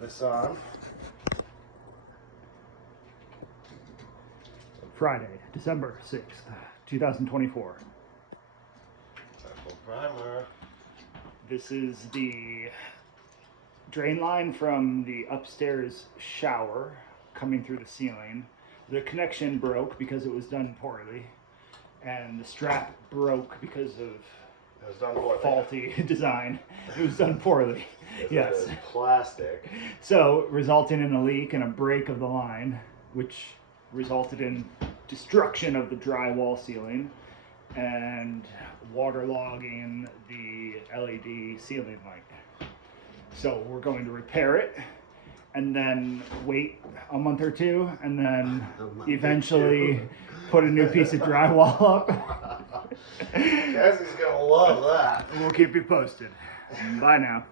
this on. Friday, December 6th, 2024. Circle primer. This is the drain line from the upstairs shower coming through the ceiling. The connection broke because it was done poorly, and the strap broke because of It was done poorly. faulty design. It was done poorly. Yes. It is plastic. So, resulting in a leak and a break of the line, which resulted in destruction of the drywall ceiling and waterlogging the LED ceiling light. So we're going to repair it and then wait a month or two and then eventually put a new piece of drywall up. Jesse's gonna love that. We'll keep you posted. Bye now.